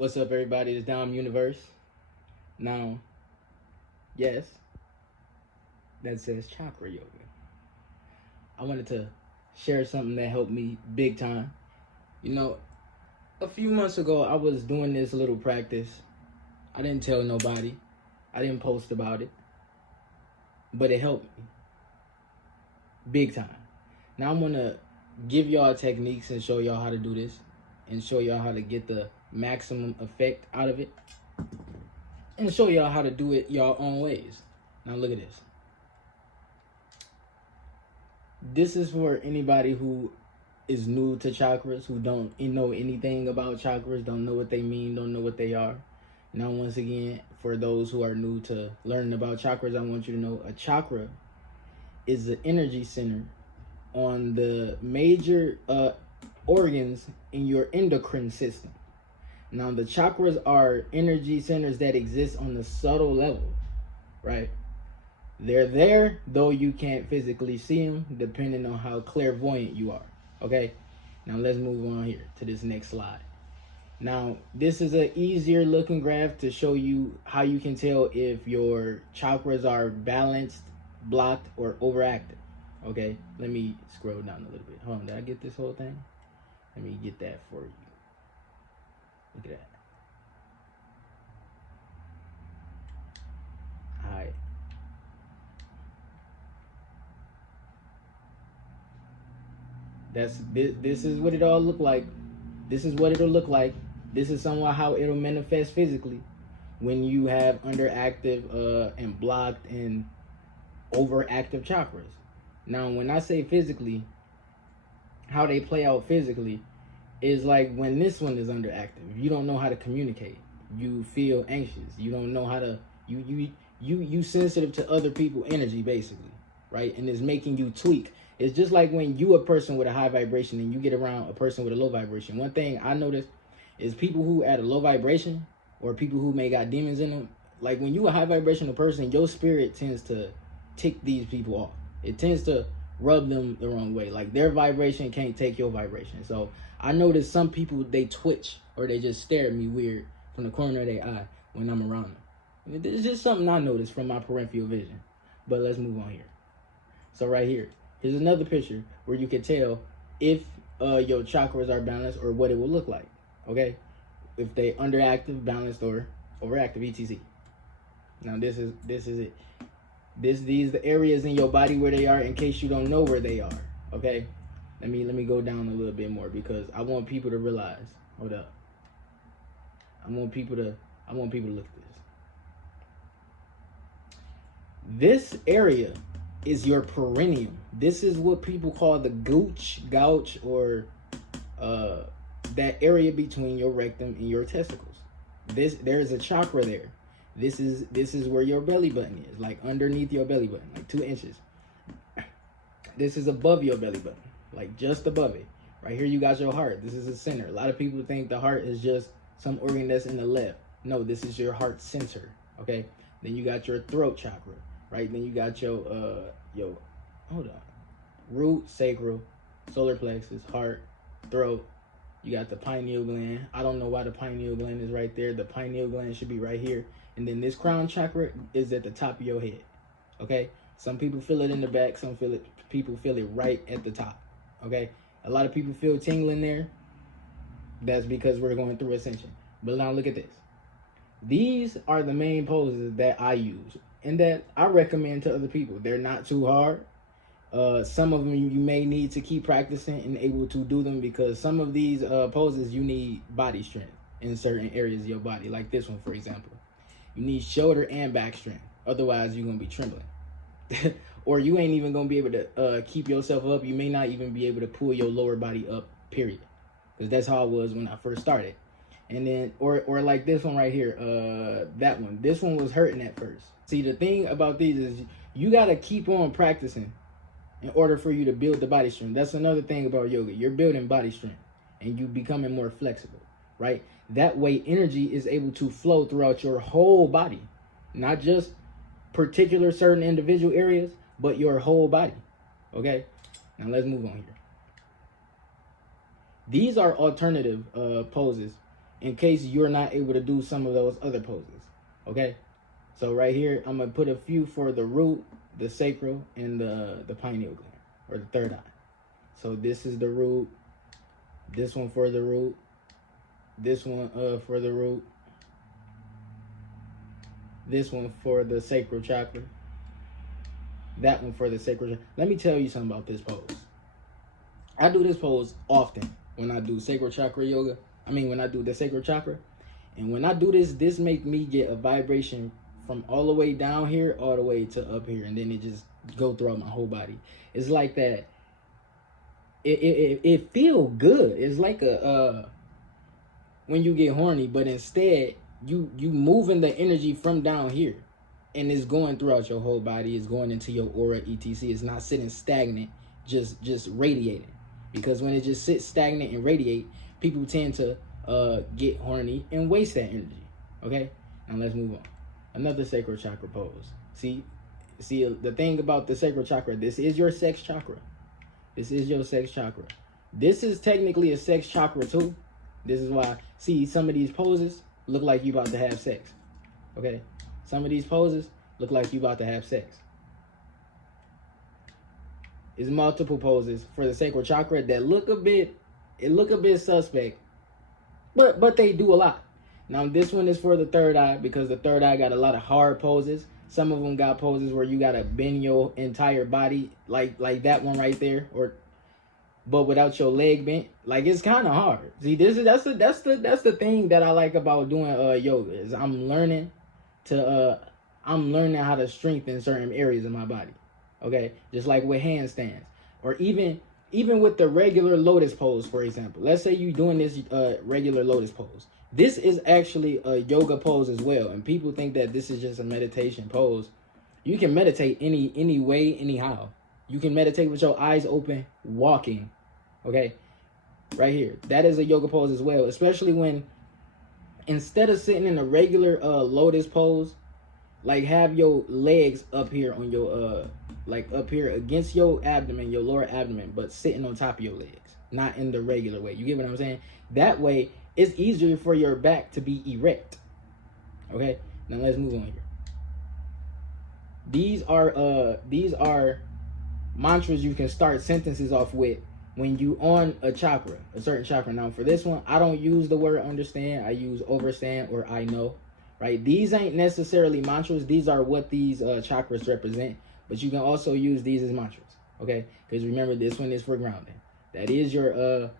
What's up, everybody? It's Dom Universe. Now, yes, that says Chakra Yoga. I wanted to share something that helped me big time. You know, a few months ago, I was doing this little practice. I didn't tell nobody. I didn't post about it. But it helped me big time. Now I'm going to give y'all techniques and show y'all how to do this and show y'all how to get the maximum effect out of it and show y'all how to do it your own ways. Now look at this. This is for anybody who is new to chakras, who don't know anything about chakras, don't know what they mean, don't know what they are. Now, once again, for those who are new to learning about chakras, I want you to know a chakra is the energy center on the major organs in your endocrine system. Now, the chakras are energy centers that exist on the subtle level, right? They're there, though you can't physically see them, depending on how clairvoyant you are, okay? Now, let's move on here to this next slide. Now, this is an easier looking graph to show you how you can tell if your chakras are balanced, blocked, or overactive, okay? Let me scroll down a little bit. Hold on, did I get this whole thing? Let me get that for you. Look at that. All right. This is what it all look like. This is what it'll look like. This is somewhat how it'll manifest physically when you have underactive and blocked and overactive chakras. Now, when I say physically, how they play out physically is like when this one is underactive, you don't know how to communicate. You feel anxious. You don't know how to you sensitive to other people's energy, basically, right? And it's making you tweak. It's just like when you a person with a high vibration and you get around a person with a low vibration. One thing I noticed is people who at a low vibration or people who may got demons in them, like when you a high vibrational person, your spirit tends to tick these people off. It tends to rub them the wrong way. Like their vibration can't take your vibration. So I noticed some people, they twitch or they just stare at me weird from the corner of their eye when I'm around them. It's just something I noticed from my peripheral vision. But let's move on here. So right here, here's another picture where you can tell if your chakras are balanced or what it will look like, okay? If they underactive, balanced, or overactive, etc. Now this is it. These the areas in your body where they are in case you don't know where they are, okay? Let me go down a little bit more because I want people to realize. Hold up. I want people to look at this. This area is your perineum. This is what people call the gouch, or that area between your rectum and your testicles. There's a chakra there. This is where your belly button is, like underneath your belly button, like 2 inches. This is above your belly button, like just above it. Right here you got your heart. This is the center. A lot of people think the heart is just some organ that's in the left. No, this is your heart center, okay? Then you got your throat chakra, right? Then you got your hold on, root, sacral, solar plexus, heart, throat. You got the pineal gland. I don't know why the pineal gland is right there. The pineal gland should be right here. And then this crown chakra is at the top of your head, okay? Some people feel it in the back. Some people feel it right at the top, okay? A lot of people feel tingling there. That's because we're going through ascension. But now look at this. These are the main poses that I use and that I recommend to other people. They're not too hard. Some of them you may need to keep practicing and able to do them because some of these poses you need body strength in certain areas of your body, like this one, for example. You need shoulder and back strength. Otherwise, you're going to be trembling. Or you ain't even going to be able to keep yourself up. You may not even be able to pull your lower body up, period. Because that's how I was when I first started. And then, or like this one right here, that one. This one was hurting at first. See, the thing about these is you got to keep on practicing in order for you to build the body strength. That's another thing about yoga. You're building body strength and you becoming more flexible, right? That way energy is able to flow throughout your whole body, not just particular certain individual areas, but your whole body, okay? Now let's move on here. These are alternative poses in case you're not able to do some of those other poses. Okay, so right here I'm gonna put a few for the root, the sacral, and the pineal gland, or the third eye. So this is the root, this one for the root, this one for the root, this one for the sacral chakra, that one for the sacral chakra. Let me tell you something about this pose. I do this pose often when I do sacral chakra yoga. When I do the sacral chakra. And when I do this make me get a vibration from all the way down here all the way to up here, and then it just go throughout my whole body. It's like that. It feel good. It's like a when you get horny, but instead you moving the energy from down here, and it's going throughout your whole body. It's going into your aura, etc. It's not sitting stagnant, just radiating. Because when it just sits stagnant and radiate, people tend to get horny and waste that energy. Okay, now let's move on. Another sacral chakra pose. See the thing about the sacral chakra, this is your sex chakra. This is your sex chakra. This is technically a sex chakra too. This is why, see, some of these poses look like you about to have sex. Okay, some of these poses look like you about to have sex. It's multiple poses for the sacral chakra that look a bit suspect, but they do a lot. Now this one is for the third eye, because the third eye got a lot of hard poses. Some of them got poses where you gotta bend your entire body, like that one right there, but without your leg bent. Like, it's kind of hard. See, that's the thing that I like about doing yoga, is I'm learning how to strengthen certain areas of my body. Okay, just like with handstands, or even with the regular lotus pose, for example. Let's say you're doing this regular lotus pose. This is actually a yoga pose as well, and people think that this is just a meditation pose. You can meditate any way, anyhow. You can meditate with your eyes open, walking. Okay, right here. That is a yoga pose as well, especially when, instead of sitting in a regular lotus pose, like, have your legs up here on your like up here against your abdomen, your lower abdomen, but sitting on top of your legs, not in the regular way. You get what I'm saying? That way it's easier for your back to be erect. Okay, now let's move on here. These are mantras you can start sentences off with when you on a certain chakra. Now for this one, I don't use the word understand. I use overstand or I know. Right? These ain't necessarily mantras. These are what these chakras represent. But you can also use these as mantras. Okay? Because remember, this one is for grounding. That is your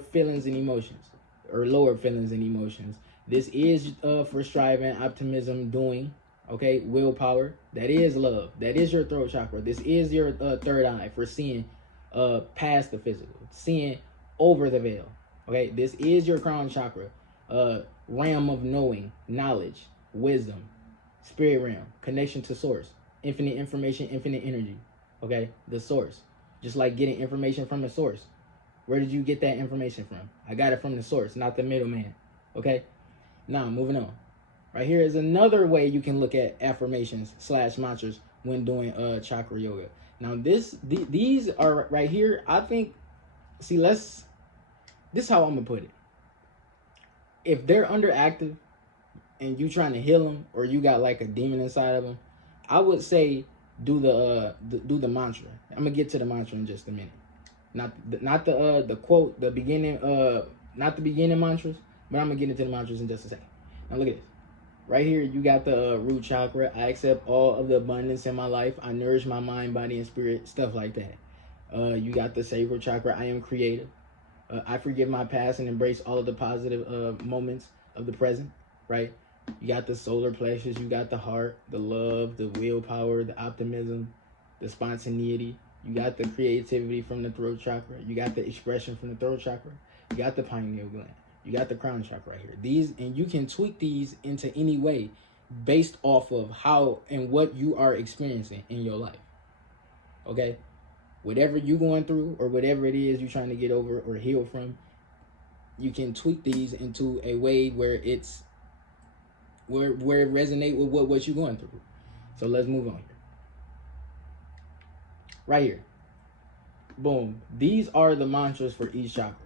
feelings and emotions, or lower feelings and emotions. This is for striving, optimism, doing. Okay? Willpower. That is love. That is your throat chakra. This is your third eye, for seeing past the physical, seeing over the veil. Okay? This is your crown chakra. Realm of knowing, knowledge, wisdom, spirit realm, connection to source, infinite information, infinite energy. Okay, the source. Just like getting information from the source. Where did you get that information from? I got it from the source, not the middleman. Okay, now moving on. Right here is another way you can look at affirmations / mantras when doing chakra yoga. Now these are right here. I think, this is how I'm gonna put it. If they're underactive and you trying to heal them, or you got like a demon inside of them, I would say do the mantra. I'm gonna get to the mantra in just a minute. Not the quote, the beginning, not the beginning mantras, but I'm gonna get into the mantras in just a second. Now look at this. Right here, you got the root chakra. I accept all of the abundance in my life. I nourish my mind, body, and spirit. Stuff like that. You got the sacral chakra. I am creative. I forgive my past and embrace all of the positive moments of the present, right? You got the solar plexus, you got the heart, the love, the willpower, the optimism, the spontaneity. You got the creativity from the throat chakra. You got the expression from the throat chakra. You got the pineal gland. You got the crown chakra right here. These, and you can tweak these into any way based off of how and what you are experiencing in your life. Okay? Whatever you're going through, or whatever it is you're trying to get over or heal from, you can tweak these into a way where it resonate with what you're going through. So let's move on here. Right here. Boom. These are the mantras for each chakra.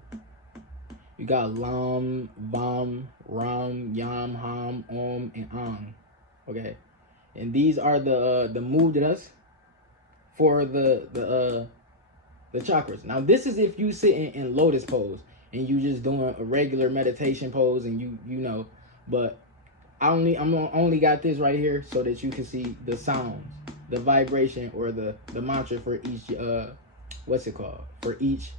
You got Lam, Vam, Ram, Yam, Ham, Om, and Ang. Okay, and these are the mudras for the chakras. Now this is if you sit in lotus pose and you just doing a regular meditation pose, and you know, but I'm only got this right here so that you can see the sounds, the vibration, or the mantra for each what's it called, for each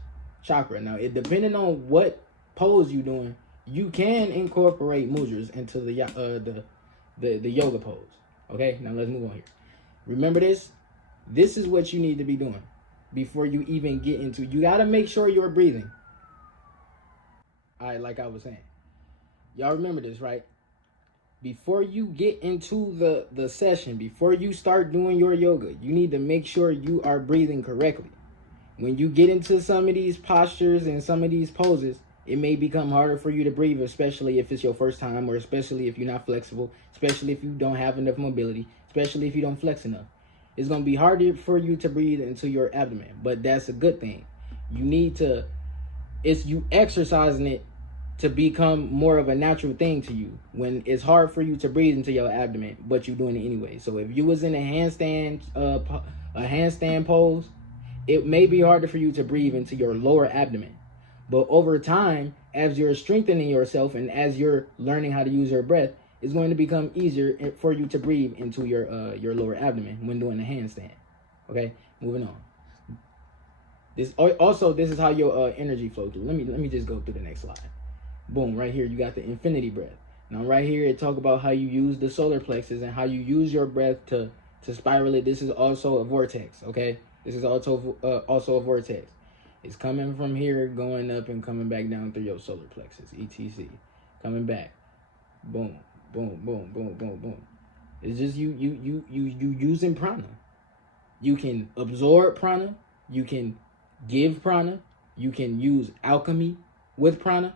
chakra. Now it depending on what pose you doing, you can incorporate mudras into the yoga pose. Okay, now let's move on here. Remember this. This is what you need to be doing before you even get into. You got to make sure you're breathing. All right, like I was saying, y'all remember this, right? Before you get into the session, before you start doing your yoga, you need to make sure you are breathing correctly. When you get into some of these postures and some of these poses, it may become harder for you to breathe, especially if it's your first time, or especially if you're not flexible, especially if you don't have enough mobility, especially if you don't flex enough. It's going to be harder for you to breathe into your abdomen, but that's a good thing. You need to, it's you exercising it to become more of a natural thing to you when it's hard for you to breathe into your abdomen, but you're doing it anyway. So if you was in a handstand pose, it may be harder for you to breathe into your lower abdomen. But over time, as you're strengthening yourself and as you're learning how to use your breath, it's going to become easier for you to breathe into your lower abdomen when doing the handstand. Okay, moving on. This is how your energy flow through. Let me just go through the next slide. Boom, right here you got the infinity breath. Now right here it talk about how you use the solar plexus and how you use your breath to spiral it. This is also a vortex. Okay, this is also a vortex. It's coming from here, going up and coming back down through your solar plexus, etc. Coming back. Boom. Boom, boom, boom, boom, boom. It's just you using prana. You can absorb prana. You can give prana. You can use alchemy with prana.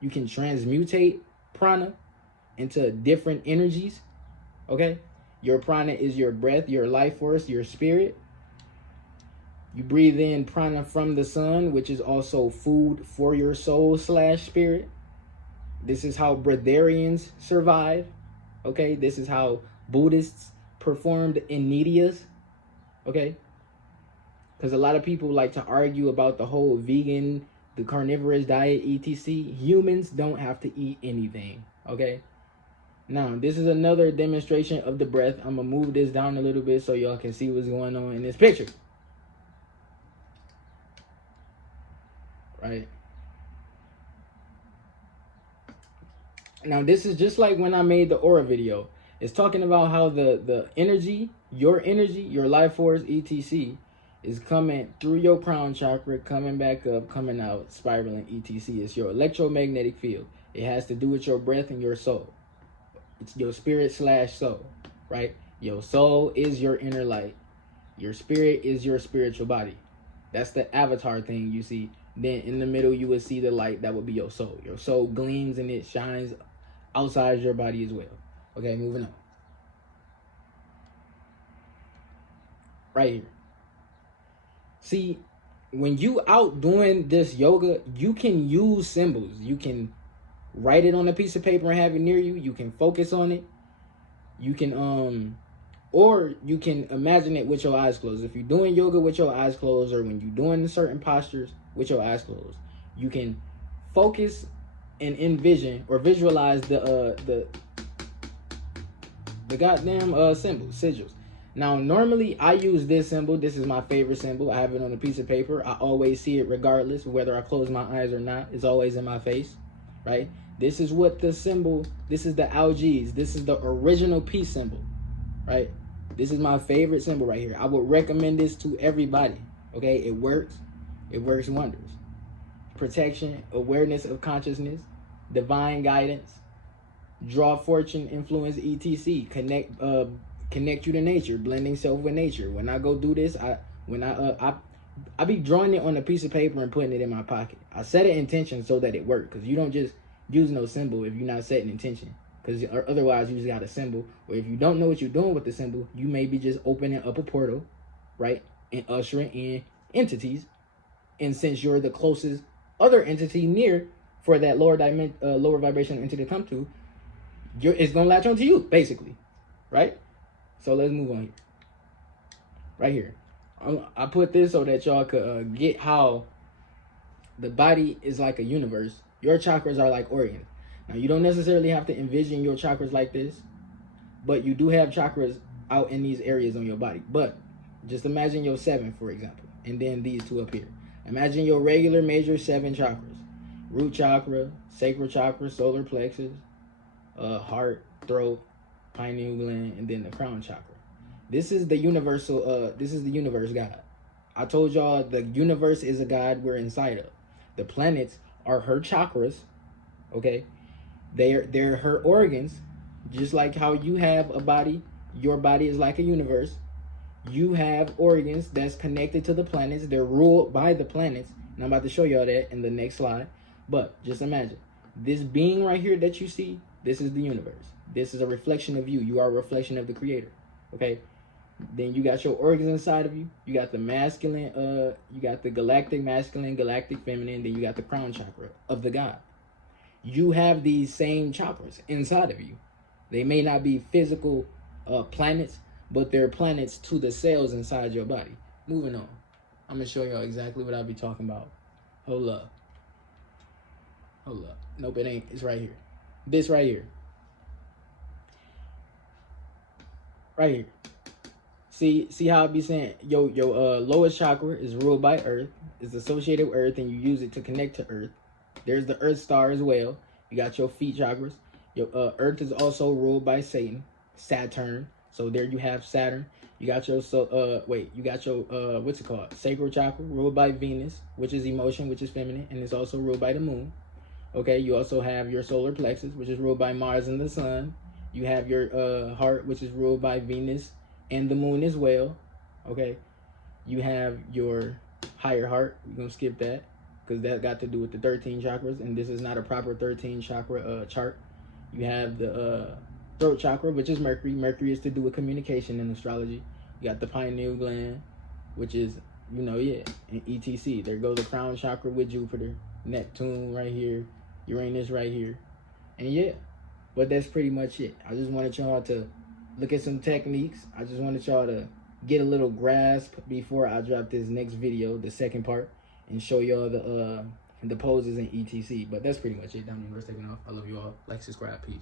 You can transmutate prana into different energies. Okay? Your prana is your breath, your life force, your spirit. You breathe in prana from the sun, which is also food for your soul / spirit. This is how breatharians survive. Okay, this is how Buddhists performed in nityas. Okay, because a lot of people like to argue about the whole vegan, the carnivorous diet, etc. Humans don't have to eat anything. Okay, now this is another demonstration of the breath. I'm gonna move this down a little bit so y'all can see what's going on in this picture. Right. Now this is just like when I made the aura video. It's talking about how the energy, your life force, etc. is coming through your crown chakra, coming back up, coming out, spiraling, etc. It's your electromagnetic field. It has to do with your breath and your soul. It's your spirit / soul, right? Your soul is your inner light. Your spirit is your spiritual body. That's the avatar thing you see. Then in the middle, you would see the light. That would be your soul. Your soul gleams and it shines outside your body as well. Okay, moving on. Right here. See, when you out doing this yoga, you can use symbols. You can write it on a piece of paper and have it near you. You can focus on it. You can or you can imagine it with your eyes closed. If you're doing yoga with your eyes closed, or when you're doing certain postures with your eyes closed, you can focus and envision or visualize the goddamn symbols, sigils. Now, normally I use this symbol. This is my favorite symbol. I have it on a piece of paper. I always see it regardless whether I close my eyes or not. It's always in my face, right? This is what the symbol, this is the algaes. This is the original peace symbol, right? This is my favorite symbol right here. I would recommend this to everybody, okay? It works. It works wonders. Protection, awareness of consciousness, divine guidance, draw fortune, influence, etc. Connect you to nature, blending self with nature. When I go do this, I be drawing it on a piece of paper and putting it in my pocket. I set an intention so that it works, because you don't just use no symbol if you're not setting intention. Because otherwise you just got a symbol, or if you don't know what you're doing with the symbol, you may be just opening up a portal, right, and ushering in entities. And since you're the closest other entity near, for that lower vibration entity to come to, it's gonna latch onto you, basically, right? So let's move on here. Right here, I put this so that y'all could get how the body is like a universe. Your chakras are like organs. Now, you don't necessarily have to envision your chakras like this, but you do have chakras out in these areas on your body. But just imagine your 7, for example, and then these 2 up here. Imagine your regular major 7 chakras: root chakra, sacral chakra, solar plexus, heart, throat, pineal gland, and then the crown chakra. This is the universal. This is the universe God. I told y'all the universe is a God we're inside of. The planets are her chakras. Okay, they're her organs. Just like how you have a body, your body is like a universe. You have organs that's connected to the planets. They're ruled by the planets. And I'm about to show y'all that in the next slide. But just imagine, this being right here that you see, this is the universe. This is a reflection of you. You are a reflection of the Creator. Okay? Then you got your organs inside of you. You got the masculine, you got the galactic masculine, galactic feminine. Then you got the crown chakra of the God. You have these same chakras inside of you. They may not be physical planets, but they're planets to the cells inside your body. Moving on. I'm going to show y'all exactly what I'll be talking about. Hold up. Nope, it ain't. It's right here. This right here. Right here. See how I be saying your lowest chakra is ruled by Earth, is associated with Earth, and you use it to connect to Earth. There's the Earth star as well. You got your feet chakras. Your Earth is also ruled by Saturn. So there you have Saturn. You got your what's it called? Sacral chakra, ruled by Venus, which is emotion, which is feminine, and it's also ruled by the moon. Okay, you also have your solar plexus, which is ruled by Mars and the sun. You have your heart, which is ruled by Venus and the moon as well. Okay, you have your higher heart. We're gonna skip that because that got to do with the 13 chakras, and this is not a proper 13 chakra chart. You have the throat chakra, which is Mercury. Mercury is to do with communication in astrology. You got the pineal gland, which is, and etc. There goes the crown chakra with Jupiter, Neptune right here, Uranus right here, and but that's pretty much it. I just wanted y'all to look at some techniques. I just wanted y'all to get a little grasp before I drop this next video, the second part, and show y'all the poses and etc. But that's pretty much it. Down the universe taking off. I love you all. Like, subscribe, peace.